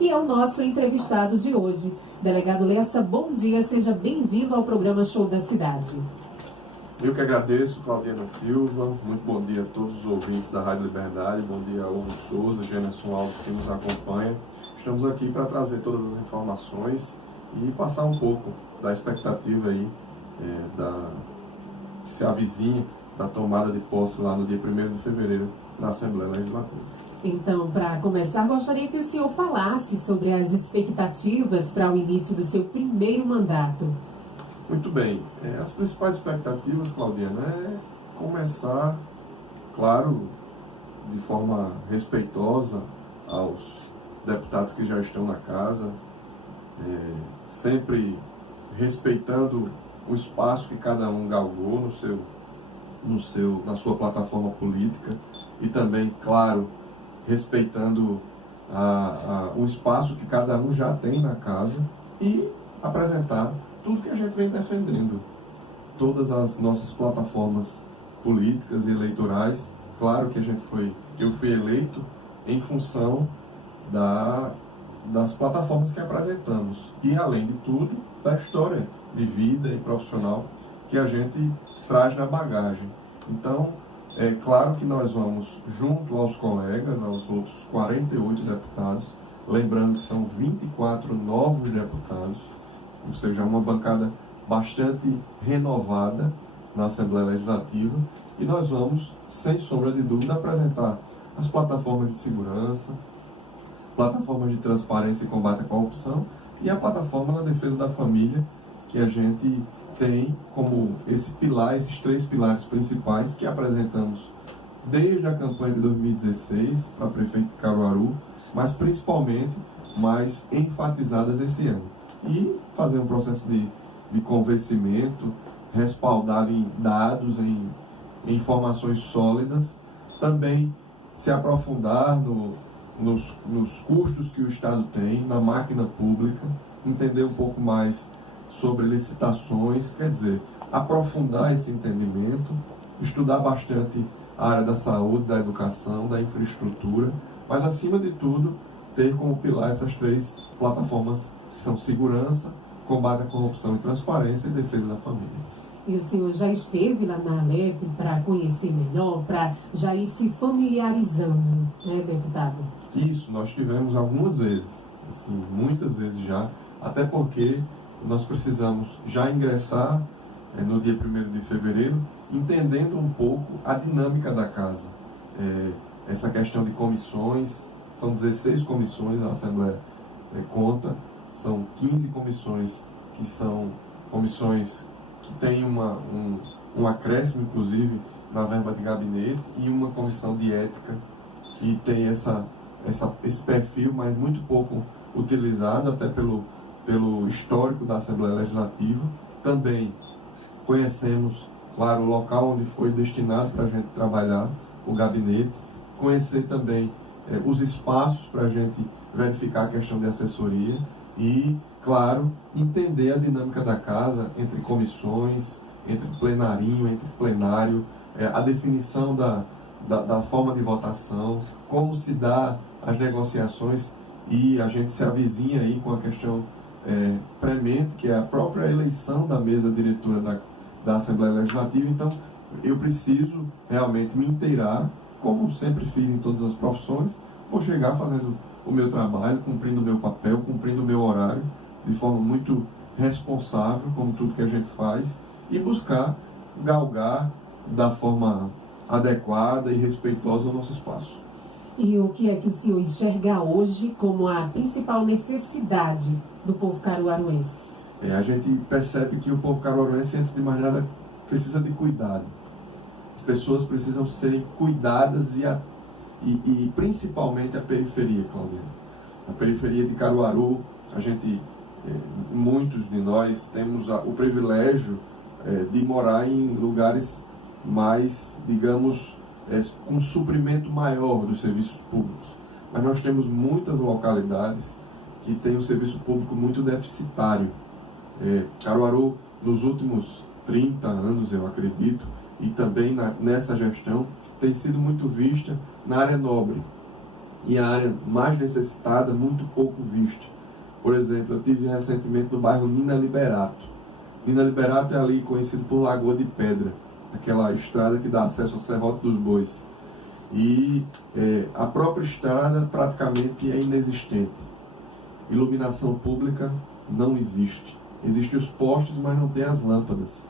E é o nosso entrevistado de hoje. Delegado Lessa, bom dia, seja bem-vindo ao programa Show da Cidade. Eu que agradeço, Claudiana Silva, muito bom dia a todos os ouvintes da Rádio Liberdade, bom dia a Hugo Souza, Gemerson Alves que nos acompanha. Estamos aqui para trazer todas as informações e passar um pouco da expectativa aí, que se avizinha da tomada de posse lá no dia 1º de fevereiro na Assembleia Legislativa. Então, para começar, gostaria que o senhor falasse sobre as expectativas para o início do seu primeiro mandato. Muito bem. As principais expectativas, Claudiana, é começar, claro, de forma respeitosa aos deputados que já estão na casa, sempre respeitando o espaço que cada um galgou na sua plataforma política e também, claro, respeitando o espaço que cada um já tem na casa e apresentar tudo que a gente vem defendendo. Todas as nossas plataformas políticas e eleitorais, claro que eu fui eleito em função das plataformas que apresentamos e, além de tudo, da história de vida e profissional que a gente traz na bagagem. Então, é claro que nós vamos, junto aos colegas, aos outros 48 deputados, lembrando que são 24 novos deputados, ou seja, uma bancada bastante renovada na Assembleia Legislativa, e nós vamos, sem sombra de dúvida, apresentar as plataformas de segurança, plataformas de transparência e combate à corrupção e a plataforma na defesa da família, que a gente tem como esses 3 pilares principais que apresentamos desde a campanha de 2016 para prefeito de Caruaru, mas principalmente mais enfatizadas esse ano. E fazer um processo de convencimento respaldado em dados, em informações sólidas, também se aprofundar nos custos que o Estado tem, na máquina pública, entender um pouco mais sobre licitações, quer dizer, aprofundar esse entendimento, estudar bastante a área da saúde, da educação, da infraestrutura, mas acima de tudo, ter como pilar essas 3 plataformas que são segurança, combate à corrupção e transparência e defesa da família. E o senhor já esteve lá na Alep para conhecer melhor, para já ir se familiarizando, né, deputado? Isso, nós tivemos algumas vezes, assim, muitas vezes já, até porque nós precisamos já ingressar no dia 1º de fevereiro, entendendo um pouco a dinâmica da casa. Essa questão de comissões, são 16 comissões, a Assembleia conta, são 15 comissões que são comissões que têm um acréscimo, inclusive, na verba de gabinete, e uma comissão de ética que tem esse perfil, mas muito pouco utilizado, até pelo histórico da Assembleia Legislativa. Também conhecemos, claro, o local onde foi destinado para a gente trabalhar, o gabinete, conhecer também os espaços para a gente verificar a questão de assessoria e, claro, entender a dinâmica da casa entre comissões, entre plenarinho, entre plenário, a definição da forma de votação, como se dá as negociações, e a gente se avizinha aí com a questão premente, que é a própria eleição da mesa diretora da Assembleia Legislativa. Então, eu preciso realmente me inteirar, como sempre fiz em todas as profissões, por chegar fazendo o meu trabalho, cumprindo o meu papel, cumprindo o meu horário, de forma muito responsável, como tudo que a gente faz, e buscar galgar da forma adequada e respeitosa o nosso espaço. E o que é que o senhor enxerga hoje como a principal necessidade do povo caruaruense? A gente percebe que o povo caruaruense, antes de mais nada, precisa de cuidado. As pessoas precisam serem cuidadas e principalmente a periferia, Claudiana. A periferia de Caruaru, muitos de nós temos o privilégio de morar em lugares mais, digamos, com suprimento maior dos serviços públicos. Mas nós temos muitas localidades que têm um serviço público muito deficitário. Caruaru, nos últimos 30 anos, eu acredito, e também nessa gestão, tem sido muito vista na área nobre. e a área mais necessitada, muito pouco vista. Por exemplo, eu tive recentemente no bairro Nina Liberato. Nina Liberato é ali conhecido por Lagoa de Pedra, aquela estrada que dá acesso ao Serrote dos Bois. E a própria estrada praticamente é inexistente. Iluminação pública não existe. Existem os postes, mas não tem as lâmpadas.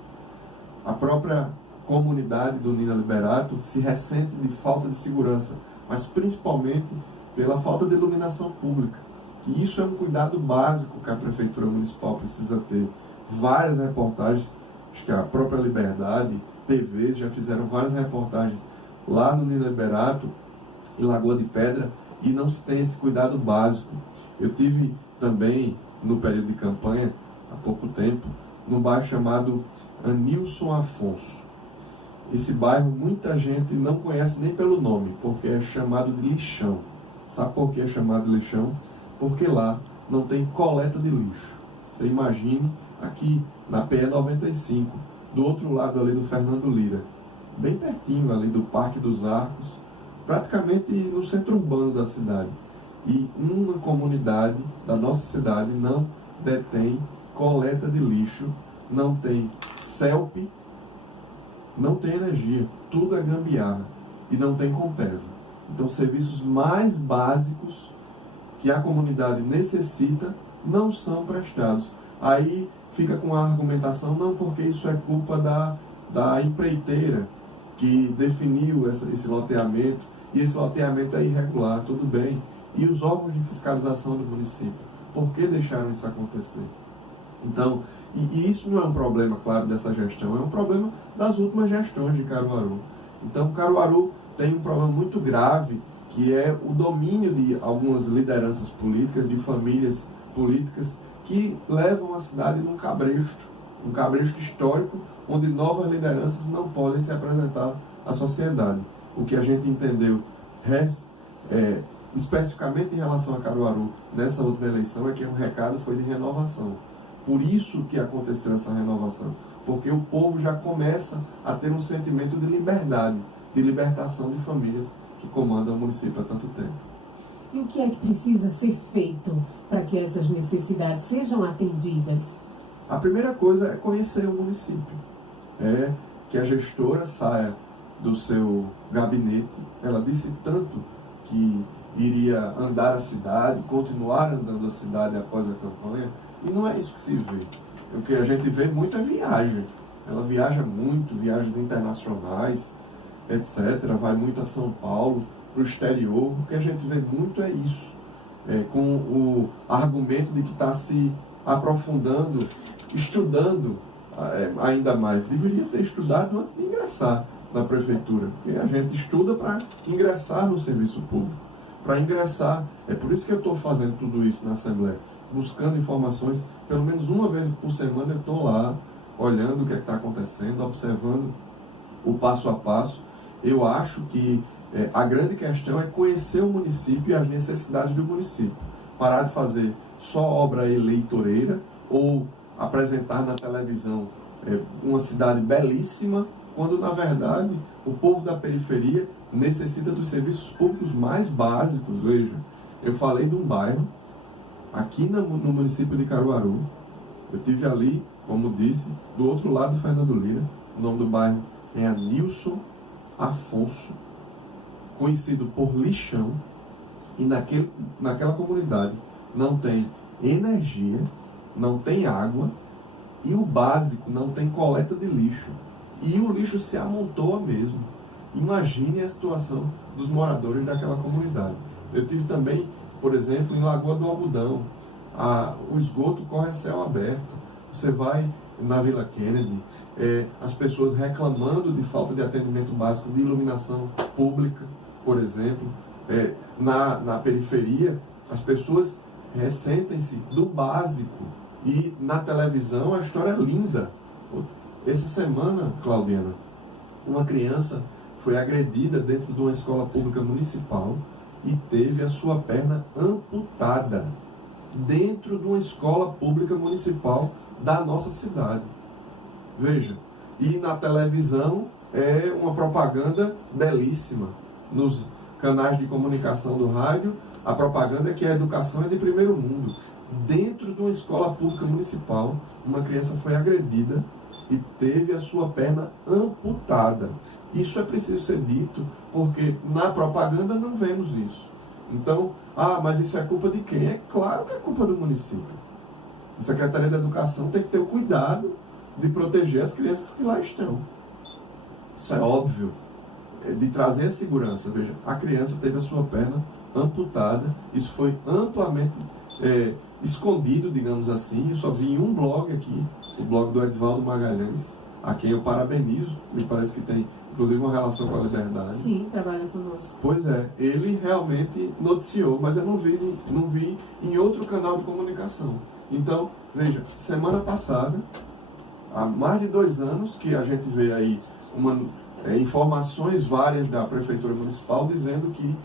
A própria comunidade do Nina Liberato se ressente de falta de segurança, mas principalmente pela falta de iluminação pública. E isso é um cuidado básico que a Prefeitura Municipal precisa ter. Várias reportagens, acho que a própria Liberdade, TVs já fizeram várias reportagens lá no Nina Liberato, em Lagoa de Pedra, e não se tem esse cuidado básico. Eu tive também, no período de campanha, há pouco tempo, num bairro chamado Anilson Afonso. Esse bairro muita gente não conhece nem pelo nome, porque é chamado de lixão. Sabe por que é chamado de lixão? Porque lá não tem coleta de lixo. Você imagine aqui na PE 95, do outro lado ali do Fernando Lira, bem pertinho ali do Parque dos Arcos, praticamente no centro urbano da cidade. E uma comunidade da nossa cidade não detém coleta de lixo, não tem CELP, não tem energia, tudo é gambiarra e não tem Compesa. Então, serviços mais básicos que a comunidade necessita não são prestados. Aí fica com a argumentação, não, porque isso é culpa da empreiteira que definiu esse loteamento, e esse loteamento é irregular, tudo bem. E os órgãos de fiscalização do município, por que deixaram isso acontecer? Então, e isso não é um problema, claro, dessa gestão, é um problema das últimas gestões de Caruaru. Então, Caruaru tem um problema muito grave, que é o domínio de algumas lideranças políticas, de famílias políticas, que levam a cidade num cabresto histórico, onde novas lideranças não podem se apresentar à sociedade. O que a gente entendeu especificamente em relação a Caruaru nessa última eleição é que o recado foi de renovação. Por isso que aconteceu essa renovação, porque o povo já começa a ter um sentimento de liberdade, de libertação de famílias que comandam o município há tanto tempo. E o que é que precisa ser feito para que essas necessidades sejam atendidas? A primeira coisa é conhecer o município. É que a gestora saia do seu gabinete. Ela disse tanto que iria andar a cidade, continuar andando a cidade após a campanha, e não é isso que se vê. O que a gente vê muito é viagem. Ela viaja muito, viagens internacionais, etc. Vai muito a São Paulo, para o exterior. O que a gente vê muito é isso. Com o argumento de que está se aprofundando, estudando ainda mais. Deveria ter estudado antes de ingressar na prefeitura. Porque a gente estuda para ingressar no serviço público. Para ingressar. É por isso que eu estou fazendo tudo isso na Assembleia. Buscando informações, pelo menos uma vez por semana eu estou lá, olhando o que está acontecendo, observando o passo a passo. Eu acho que a grande questão é conhecer o município e as necessidades do município. Parar de fazer só obra eleitoreira ou apresentar na televisão uma cidade belíssima, quando na verdade o povo da periferia necessita dos serviços públicos mais básicos. Veja, eu falei de um bairro aqui no município de Caruaru. Eu tive ali, como disse, do outro lado do Fernando Lira. O nome do bairro é Anilson Afonso, conhecido por lixão, e naquela comunidade não tem energia, não tem água, e o básico, não tem coleta de lixo. E o lixo se amontoa mesmo. Imagine a situação dos moradores daquela comunidade. Eu tive também, por exemplo, em Lagoa do Algodão, o esgoto corre a céu aberto. Você vai na Vila Kennedy, as pessoas reclamando de falta de atendimento básico de iluminação pública, por exemplo. Na periferia, as pessoas ressentem-se do básico. E na televisão a história é linda. Essa semana, Claudiana, uma criança foi agredida dentro de uma escola pública municipal e teve a sua perna amputada dentro de uma escola pública municipal da nossa cidade. Veja, e na televisão é uma propaganda belíssima, nos canais de comunicação do rádio, a propaganda é que a educação é de primeiro mundo. Dentro de uma escola pública municipal, uma criança foi agredida e teve a sua perna amputada. Isso é preciso ser dito, porque na propaganda não vemos isso. Então, mas isso é culpa de quem? É claro que é culpa do município. A Secretaria da Educação tem que ter o cuidado de proteger as crianças que lá estão. Isso é óbvio, de trazer a segurança. Veja, a criança teve a sua perna amputada, isso foi amplamente escondido, digamos assim. Eu só vi em um blog aqui, o blog do Edvaldo Magalhães, a quem eu parabenizo, me parece que tem inclusive uma relação com a Liberdade. Sim, trabalha conosco. Pois é, ele realmente noticiou, mas eu não vi em outro canal de comunicação. Então, veja, semana passada, há mais de 2 anos que a gente vê aí informações várias da Prefeitura Municipal dizendo que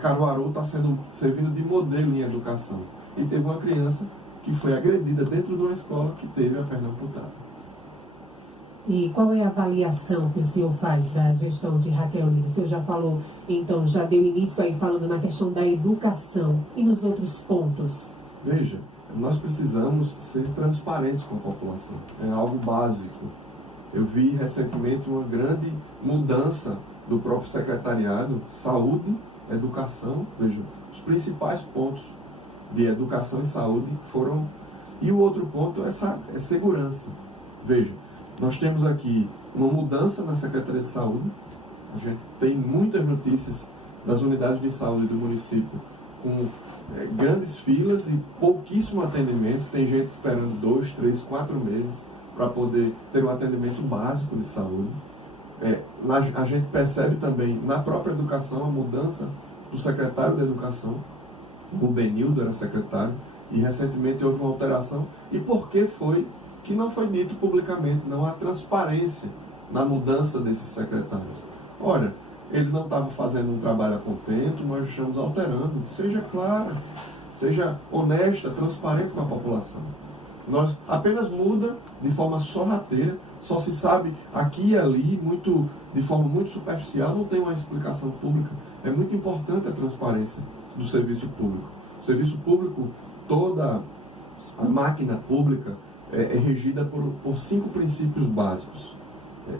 Caruaru está servindo de modelo em educação. E teve uma criança que foi agredida dentro de uma escola que teve a perna amputada. E qual é a avaliação que o senhor faz da gestão de Raquel Lira? O senhor já falou, então, já deu início aí falando na questão da educação e nos outros pontos. Veja, nós precisamos ser transparentes com a população. É algo básico. Eu vi recentemente uma grande mudança do próprio secretariado, saúde, educação. Veja, os principais pontos de educação e saúde foram... E o outro ponto é segurança. Veja, nós temos aqui uma mudança na Secretaria de Saúde. A gente tem muitas notícias das unidades de saúde do município com grandes filas e pouquíssimo atendimento. Tem gente esperando 2, 3, 4 meses para poder ter um atendimento básico de saúde. A gente percebe também na própria educação a mudança do secretário da Educação. O Benildo era secretário e recentemente houve uma alteração. E por que foi que não foi dito publicamente? Não há transparência na mudança desses secretários. Olha, ele não estava fazendo um trabalho a contento, nós estamos alterando. Seja clara, seja honesta, transparente com a população. Nós apenas muda de forma sorrateira, só se sabe aqui e ali, de forma muito superficial, não tem uma explicação pública. É muito importante a transparência do serviço público. O serviço público, toda a máquina pública é regida por 5 princípios básicos.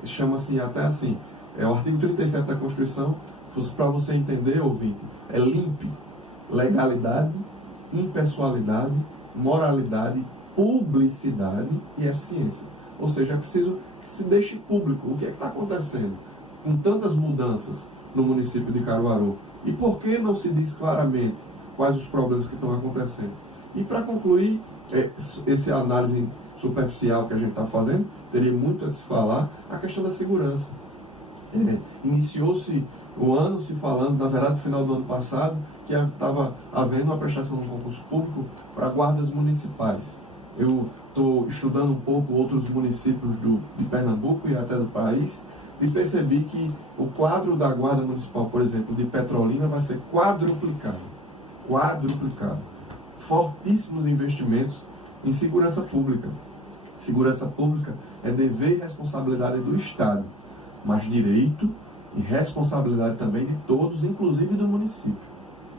Chama-se até assim, o artigo 37 da Constituição, para você entender, ouvinte, é LIMP, legalidade, impessoalidade, moralidade, publicidade e eficiência. Ou seja, é preciso que se deixe público o que está acontecendo com tantas mudanças no município de Caruaru. E por que não se diz claramente quais os problemas que estão acontecendo? E para concluir essa análise superficial que a gente está fazendo, teria muito a se falar a questão da segurança. Iniciou-se o ano se falando, na verdade, no final do ano passado, que estava havendo uma prestação de um concurso público para guardas municipais. Eu estou estudando um pouco outros municípios de Pernambuco e até do país e percebi que o quadro da Guarda Municipal, por exemplo, de Petrolina vai ser quadruplicado. Fortíssimos investimentos em segurança pública. Segurança pública é dever e responsabilidade do Estado, mas direito e responsabilidade também de todos, inclusive do município.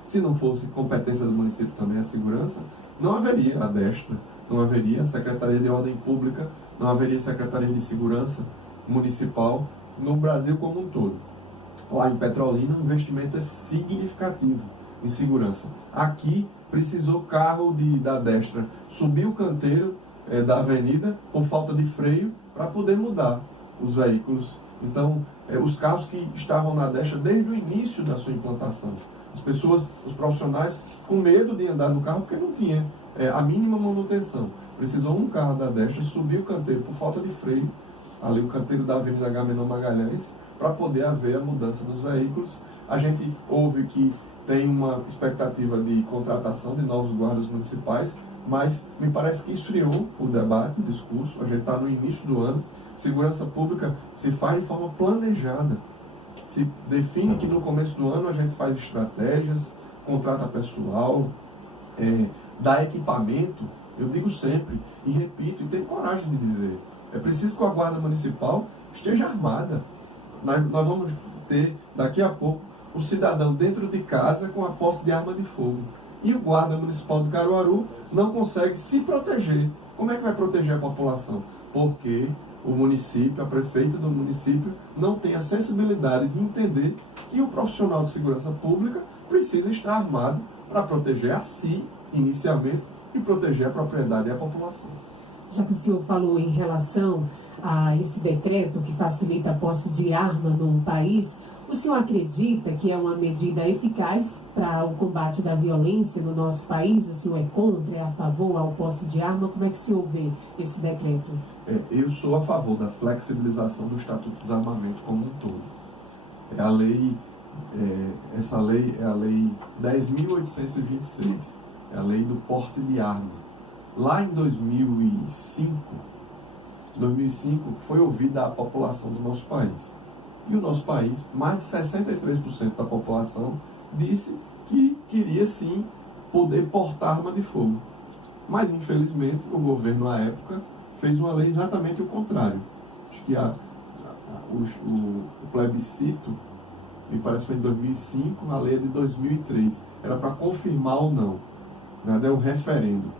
Se não fosse competência do município também a segurança, não haveria a Destra, não haveria a Secretaria de Ordem Pública, não haveria a Secretaria de Segurança Municipal no Brasil como um todo. Lá em Petrolina, o investimento é significativo em segurança. Aqui, precisou carro da Destra subir o canteiro da avenida por falta de freio para poder mudar os veículos. Então, os carros que estavam na Destra desde o início da sua implantação. As pessoas, os profissionais, com medo de andar no carro porque não tinha a mínima manutenção. Precisou um carro da Destra subir o canteiro por falta de freio, ali o canteiro da Avenida Agamenon Magalhães, para poder haver a mudança dos veículos. A gente ouve que tem uma expectativa de contratação de novos guardas municipais, mas me parece que esfriou o debate, o discurso. A gente está no início do ano. Segurança pública se faz de forma planejada. Se define que no começo do ano a gente faz estratégias, contrata pessoal, dá equipamento. Eu digo sempre, e repito, e tenho coragem de dizer, é preciso que a Guarda Municipal esteja armada. Nós vamos ter, daqui a pouco, o cidadão dentro de casa com a posse de arma de fogo. E o guarda municipal de Caruaru não consegue se proteger. Como é que vai proteger a população? Porque o município, a prefeita do município, não tem a sensibilidade de entender que o profissional de segurança pública precisa estar armado para proteger a si, inicialmente, e proteger a propriedade e a população. Já que o senhor falou em relação a esse decreto que facilita a posse de arma no país, o senhor acredita que é uma medida eficaz para o combate da violência no nosso país? O senhor é contra, é a favor ao posse de arma? Como é que o senhor vê esse decreto? Eu sou a favor da flexibilização do Estatuto de Desarmamento como um todo. Essa lei é a Lei 10.826, é a Lei do Porte de Arma. Lá em 2005 foi ouvida a população do nosso país. E o nosso país, mais de 63% da população disse que queria sim poder portar arma de fogo. Mas, infelizmente, o governo, à época, fez uma lei exatamente o contrário. Acho que o plebiscito, me parece que foi em 2005, a lei é de 2003. Era para confirmar ou não. É um referendo.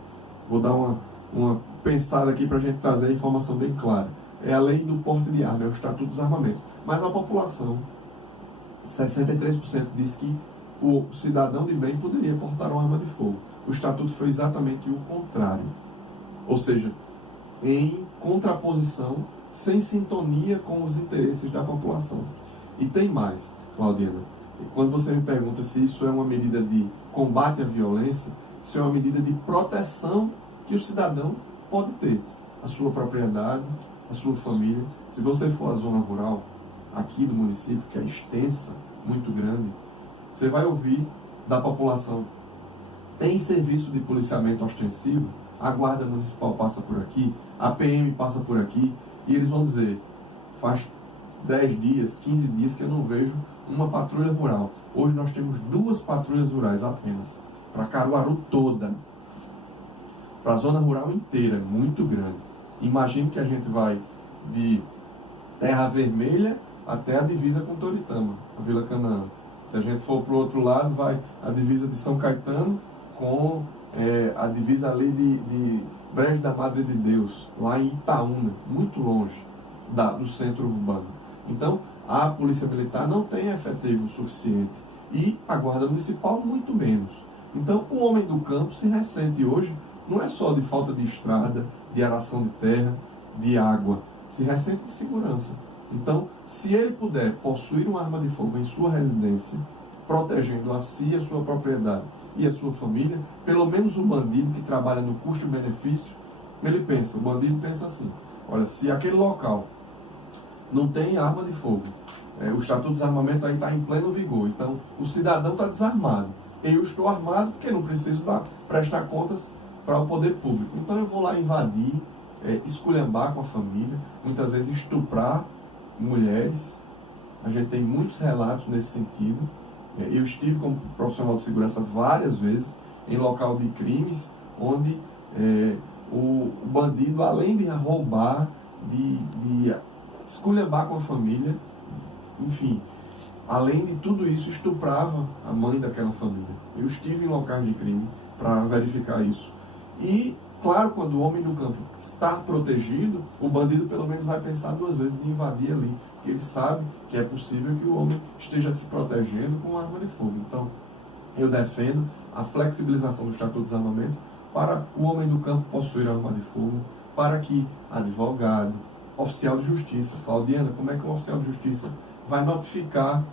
Vou dar uma pensada aqui para a gente trazer a informação bem clara. É a lei do porte de arma, é o Estatuto do Desarmamento. Mas a população, 63% disse que o cidadão de bem poderia portar uma arma de fogo. O Estatuto foi exatamente o contrário. Ou seja, em contraposição, sem sintonia com os interesses da população. E tem mais, Claudiana. Quando você me pergunta se isso é uma medida de combate à violência, isso é uma medida de proteção que o cidadão pode ter. A sua propriedade, a sua família. Se você for à zona rural, aqui do município, que é extensa, muito grande, você vai ouvir da população: tem serviço de policiamento ostensivo, a guarda municipal passa por aqui, a PM passa por aqui, e eles vão dizer: faz 10 dias, 15 dias que eu não vejo uma patrulha rural. Hoje nós temos 2 patrulhas rurais apenas, para Caruaru toda, para a zona rural inteira, muito grande. Imagine que a gente vai de Terra Vermelha até a divisa com Toritama, a Vila Canaã. Se a gente for para o outro lado, vai a divisa de São Caetano com a divisa ali de Brejo da Madre de Deus, lá em Itaúna, muito longe do centro urbano. Então, a Polícia Militar não tem efetivo suficiente e a Guarda Municipal muito menos. Então, o homem do campo se ressente hoje, não é só de falta de estrada, de aração de terra, de água, se ressente de segurança. Então, se ele puder possuir uma arma de fogo em sua residência, protegendo a si, a sua propriedade e a sua família, pelo menos o bandido que trabalha no custo-benefício, o bandido pensa assim: olha, se aquele local não tem arma de fogo, o Estatuto de Desarmamento aí está em pleno vigor, então o cidadão está desarmado, eu estou armado porque não preciso prestar contas para o poder público, então eu vou lá invadir, esculhambar com a família, muitas vezes estuprar mulheres. A gente tem muitos relatos nesse sentido. Eu estive como profissional de segurança várias vezes em local de crimes, onde o bandido, além de roubar, de esculhambar com a família, enfim, além de tudo isso, estuprava a mãe daquela família. Eu estive em locais de crime para verificar isso. E, claro, quando o homem do campo está protegido, o bandido pelo menos vai pensar 2 vezes de invadir ali, porque ele sabe que é possível que o homem esteja se protegendo com uma arma de fogo. Então, eu defendo a flexibilização do Estatuto de Desarmamento para o homem do campo possuir arma de fogo, para que advogado, oficial de justiça, Claudiana, como é que um oficial de justiça vai notificar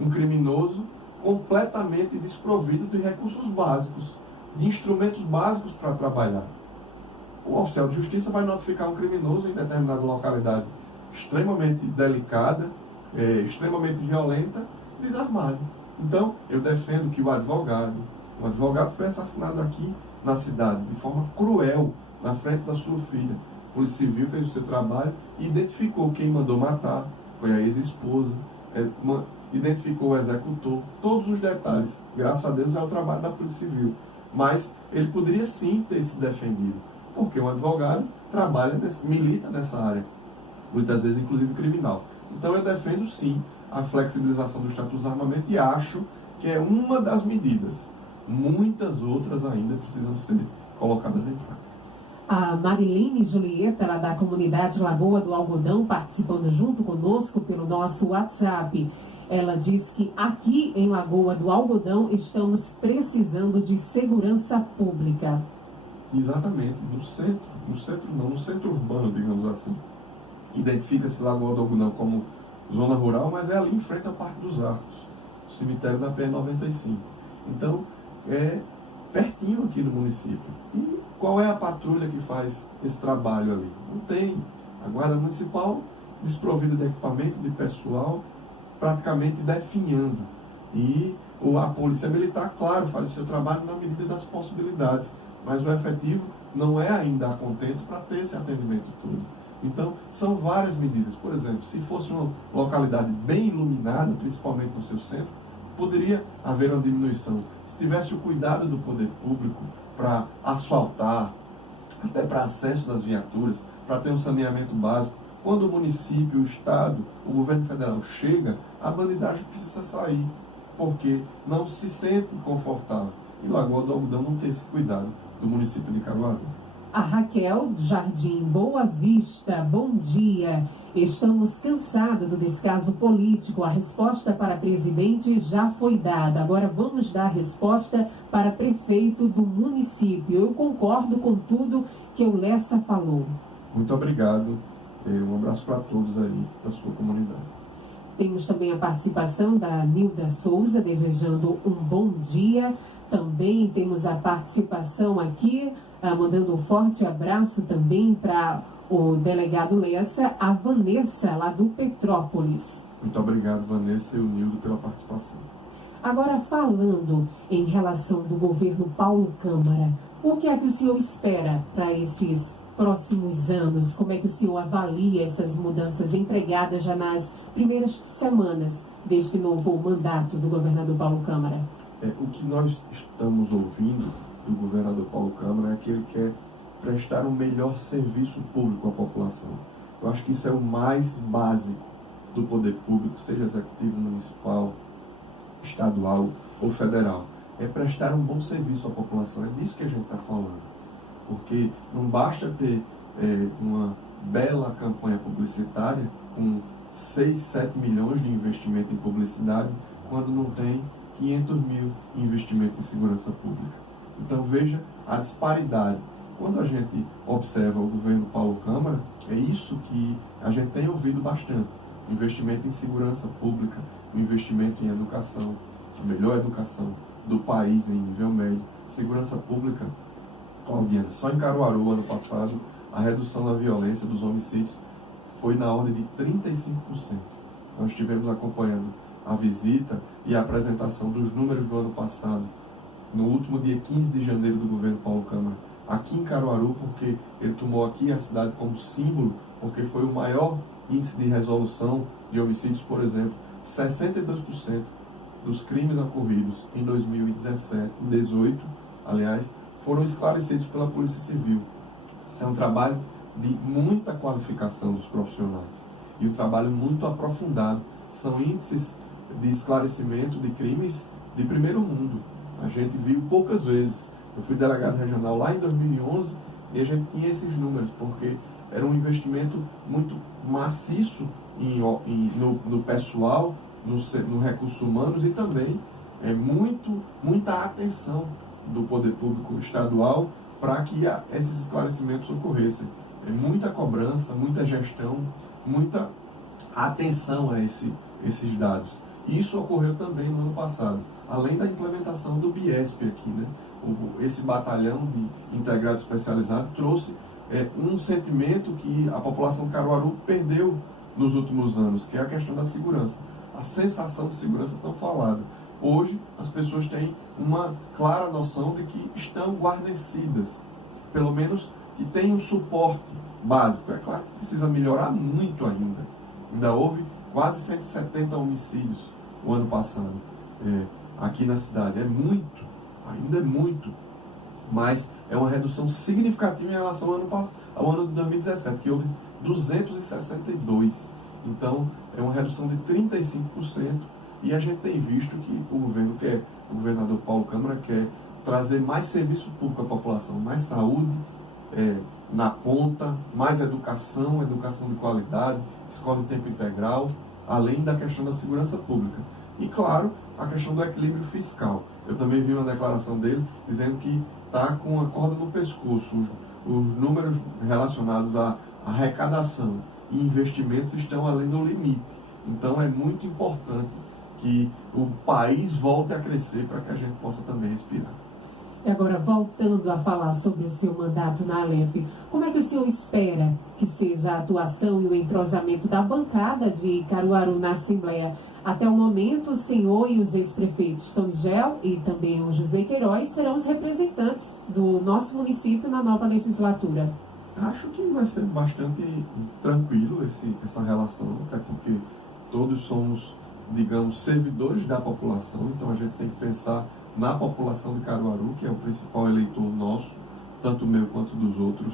um criminoso completamente desprovido de recursos básicos, de instrumentos básicos para trabalhar? O oficial de justiça vai notificar um criminoso em determinada localidade extremamente delicada, extremamente violenta, desarmado. Então, eu defendo que um advogado foi assassinado aqui na cidade, de forma cruel, na frente da sua filha. A Polícia Civil fez o seu trabalho e identificou quem mandou matar, foi a ex-esposa, identificou o executor, todos os detalhes. Graças a Deus é o trabalho da Polícia Civil. Mas ele poderia sim ter se defendido, porque um advogado milita nessa área, muitas vezes inclusive criminal. Então eu defendo sim a flexibilização do Estatuto do Armamento e acho que é uma das medidas. Muitas outras ainda precisam ser colocadas em prática. A Marilene Julieta, lá da comunidade Lagoa do Algodão, participando junto conosco pelo nosso WhatsApp. Ela diz que aqui em Lagoa do Algodão estamos precisando de segurança pública. Exatamente, no centro urbano, digamos assim. Identifica-se Lagoa do Algodão como zona rural, mas é ali em frente ao Parque dos Arcos, o cemitério da PR-95. Então, é pertinho aqui do município. E qual é a patrulha que faz esse trabalho ali? Não tem. A Guarda Municipal, desprovida de equipamento, de pessoal, praticamente definhando. E a Polícia Militar, claro, faz o seu trabalho na medida das possibilidades, mas o efetivo não é ainda a contento para ter esse atendimento todo. Então, são várias medidas. Por exemplo, se fosse uma localidade bem iluminada, principalmente no seu centro, poderia haver uma diminuição. Se tivesse o cuidado do poder público para asfaltar, até para acesso das viaturas, para ter um saneamento básico, quando o município, o Estado, o governo federal chega, a bandidagem precisa sair, porque não se sente confortável. E Lagoa do Algodão não tem esse cuidado do município de Caruaru. A Raquel, Jardim Boa Vista, bom dia. Estamos cansados do descaso político. A resposta para presidente já foi dada. Agora vamos dar resposta para prefeito do município. Eu concordo com tudo que o Lessa falou. Muito obrigado. Um abraço para todos aí da sua comunidade. Temos também a participação da Nilda Souza, desejando um bom dia. Também temos a participação aqui, mandando um forte abraço também para o delegado Lessa, a Vanessa, lá do Petrópolis. Muito obrigado, Vanessa e o Nildo, pela participação. Agora, falando em relação do governo Paulo Câmara, o que é que o senhor espera para esses próximos anos? Como é que o senhor avalia essas mudanças empregadas já nas primeiras semanas deste novo mandato do governador Paulo Câmara? O que nós estamos ouvindo do governador Paulo Câmara é que ele quer prestar um melhor serviço público à população. Eu acho que isso é o mais básico do poder público, seja executivo, municipal, estadual ou federal. É prestar um bom serviço à população. É disso que a gente está falando. Porque não basta ter uma bela campanha publicitária com 6, 7 milhões de investimento em publicidade quando não tem 500 mil em investimento em segurança pública. Então veja a disparidade. Quando a gente observa o governo Paulo Câmara, é isso que a gente tem ouvido bastante. Investimento em segurança pública, o investimento em educação, a melhor educação do país em nível médio. Segurança pública, Claudiana, só em Caruaru, ano passado, a redução da violência, dos homicídios, foi na ordem de 35%. Nós estivemos acompanhando a visita e a apresentação dos números do ano passado, no último dia 15 de janeiro do governo Paulo Câmara, aqui em Caruaru, porque ele tomou aqui a cidade como símbolo, porque foi o maior índice de resolução de homicídios, por exemplo, 62% dos crimes ocorridos em 2017, em 2018, aliás, foram esclarecidos pela Polícia Civil. Isso é um trabalho de muita qualificação dos profissionais e um trabalho muito aprofundado. São índices de esclarecimento de crimes de primeiro mundo. A gente viu poucas vezes. Eu fui delegado regional lá em 2011 e a gente tinha esses números, porque era um investimento muito maciço no pessoal, no recursos humanos e também muita atenção do poder público estadual para que esses esclarecimentos ocorressem. Muita cobrança, muita gestão, muita atenção a esses dados. E isso ocorreu também no ano passado, além da implementação do BIESP aqui, né? Esse batalhão de integrado especializado trouxe um sentimento que a população de Caruaru perdeu nos últimos anos, que é a questão da segurança. A sensação de segurança tão falada. Hoje, as pessoas têm uma clara noção de que estão guarnecidas, pelo menos que tem um suporte básico. É claro que precisa melhorar muito ainda. Ainda houve quase 170 homicídios o ano passado aqui na cidade. É muito, ainda é muito, mas é uma redução significativa em relação ao ano de 2017, que houve 262. Então, é uma redução de 35%, e a gente tem visto que o governador Paulo Câmara quer trazer mais serviço público à população, mais saúde na ponta, mais educação de qualidade, escola em tempo integral, além da questão da segurança pública. E, claro, a questão do equilíbrio fiscal. Eu também vi uma declaração dele dizendo que está com a corda no pescoço. Os números relacionados à arrecadação e investimentos estão além do limite. Então, é muito importante que o país volte a crescer para que a gente possa também respirar. E agora, voltando a falar sobre o seu mandato na Alep, como é que o senhor espera que seja a atuação e o entrosamento da bancada de Caruaru na Assembleia? Até o momento, o senhor e os ex-prefeitos Tony Gel e também o José Queiroz serão os representantes do nosso município na nova legislatura. Acho que vai ser bastante tranquilo essa relação, até porque todos somos, digamos, servidores da população, então a gente tem que pensar na população de Caruaru, que é o principal eleitor nosso, tanto meu quanto dos outros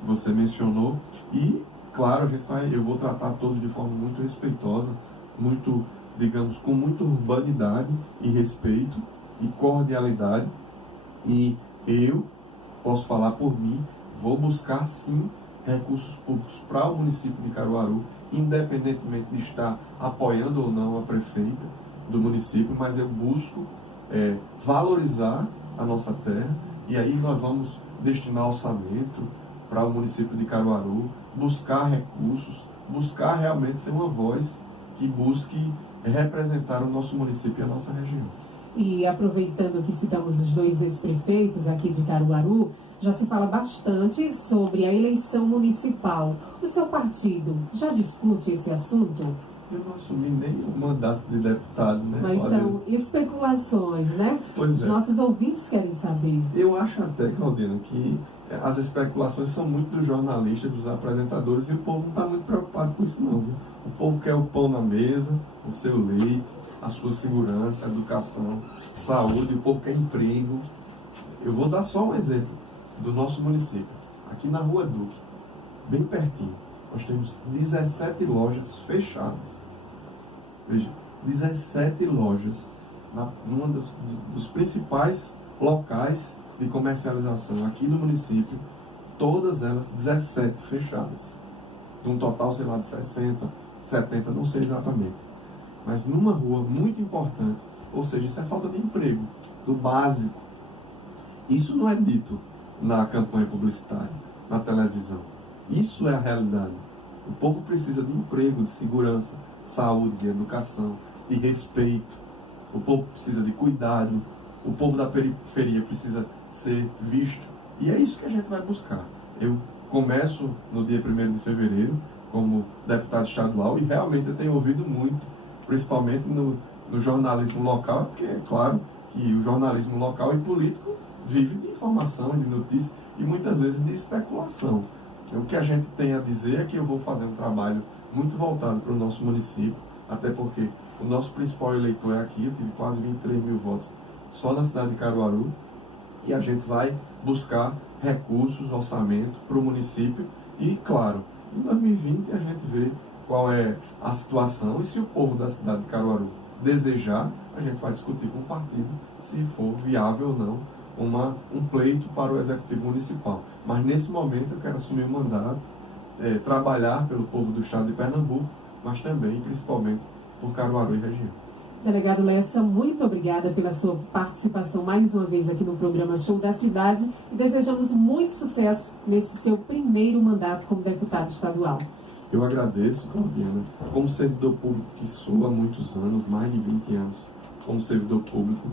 que você mencionou. E, claro, eu vou tratar todos de forma muito respeitosa, muito, digamos, com muita urbanidade e respeito e cordialidade. E eu posso falar por mim, vou buscar sim recursos públicos para o município de Caruaru, independentemente de estar apoiando ou não a prefeita do município, mas eu busco valorizar a nossa terra, e aí nós vamos destinar orçamento para o município de Caruaru, buscar recursos, buscar realmente ser uma voz que busque representar o nosso município e a nossa região. E aproveitando que citamos os dois ex-prefeitos aqui de Caruaru, já se fala bastante sobre a eleição municipal. O seu partido já discute esse assunto? Eu não assumi nem o mandato de deputado, né? Mas são especulações, né? Pois Os é. nossos ouvintes querem saber. Eu acho até, Claudina, que as especulações são muito dos jornalistas, dos apresentadores, e o povo não está muito preocupado com isso não, viu? O povo quer o pão na mesa, o seu leite, a sua segurança, a educação, saúde, o povo quer emprego. Eu vou dar só um exemplo do nosso município. Aqui na Rua Duque, bem pertinho, nós temos 17 lojas fechadas. Veja, 17 lojas numa dos principais locais de comercialização aqui do município, todas elas 17 fechadas. De um total, sei lá, de 60, 70, não sei exatamente. Mas numa rua muito importante, ou seja, isso é falta de emprego, do básico. Isso não é dito na campanha publicitária, na televisão. Isso é a realidade. O povo precisa de emprego, de segurança, de saúde, de educação, de respeito. O povo precisa de cuidado. O povo da periferia precisa ser visto. E é isso que a gente vai buscar. Eu começo no dia 1º de fevereiro como deputado estadual e realmente eu tenho ouvido muito, principalmente no jornalismo local, porque é claro que o jornalismo local e político vive de informação, de notícia e muitas vezes de especulação. O que a gente tem a dizer é que eu vou fazer um trabalho muito voltado para o nosso município, até porque o nosso principal eleitor é aqui, eu tive quase 23 mil votos só na cidade de Caruaru, e a gente vai buscar recursos, orçamento para o município e, claro, em 2020 a gente vê qual é a situação e se o povo da cidade de Caruaru desejar, a gente vai discutir com o partido se for viável ou não um pleito para o Executivo Municipal. Mas nesse momento eu quero assumir o mandato, trabalhar pelo povo do estado de Pernambuco, mas também, principalmente, por Caruaru e região. Delegado Lessa, muito obrigada pela sua participação mais uma vez aqui no programa Show da Cidade e desejamos muito sucesso nesse seu primeiro mandato como deputado estadual. Eu agradeço, Claudina, como servidor público que sou há muitos anos, mais de 20 anos, como servidor público,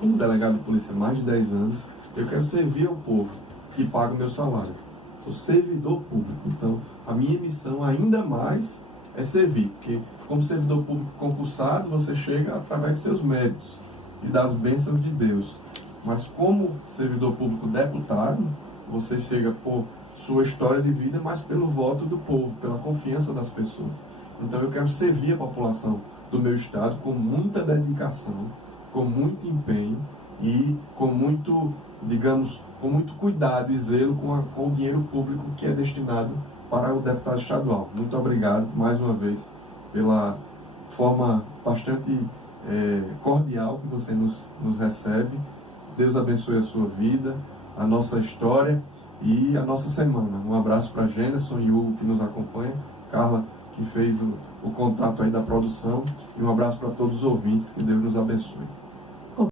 como delegado de polícia há mais de 10 anos, eu quero servir ao povo que paga o meu salário. Sou servidor público, então a minha missão ainda mais é servir, porque como servidor público concursado, você chega através de seus méritos e das bênçãos de Deus. Mas como servidor público deputado, você chega por sua história de vida, mas pelo voto do povo, pela confiança das pessoas. Então eu quero servir a população do meu estado com muita dedicação, com muito empenho e com muito, digamos, com muito cuidado e zelo com o dinheiro público que é destinado para o deputado estadual. Muito obrigado, mais uma vez, pela forma bastante cordial que você nos recebe. Deus abençoe a sua vida, a nossa história e a nossa semana. Um abraço para Gêneson e Hugo, que nos acompanha, Carla, que fez o contato aí da produção, e um abraço para todos os ouvintes. Que Deus nos abençoe.